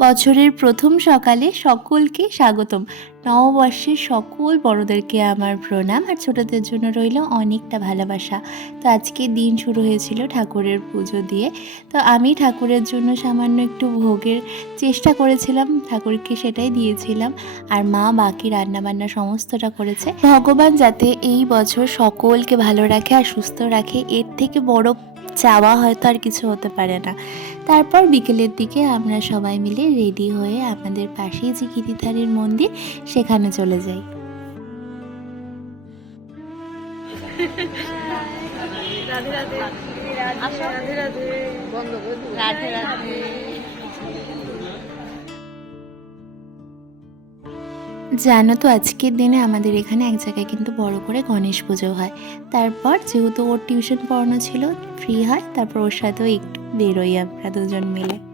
বছরের প্রথম সকালে সকলকে স্বাগতম। নববর্ষের সকল বড়দেরকে আমার প্রণাম, আর ছোটদের জন্য রইল অনেকটা ভালোবাসা। তো আজকে দিন শুরু হয়েছিল ঠাকুরের পুজো দিয়ে। তো আমি ঠাকুরের জন্য সামান্য একটু ভোগের চেষ্টা করেছিলাম, ঠাকুরকে সেটাই দিয়েছিলাম। আর মা বাকি রান্নাবান্না সমস্তটা করেছে। ভগবান যাতে এই বছর সকলকে ভালো রাখে আর সুস্থ রাখে, এর থেকে বড় চাওয়া হয়তো আর কিছু হতে পারে না। তারপর বিকেলের দিকে আমরা সবাই মিলে রেডি হয়ে আমাদের পাশেই যে গিরিধারীর মন্দির, সেখানে চলে যাই। জানো তো, আজকের দিনে আমাদের এখানে এক জায়গায় কিন্তু বড় করে গণেশ পুজো হয়। তারপর যেহেতু ওর টিউশন পড়ানো ছিল, ফ্রি হয়, তারপর ওর সাথেও একটু বেরোই আমরা দুজন মিলে।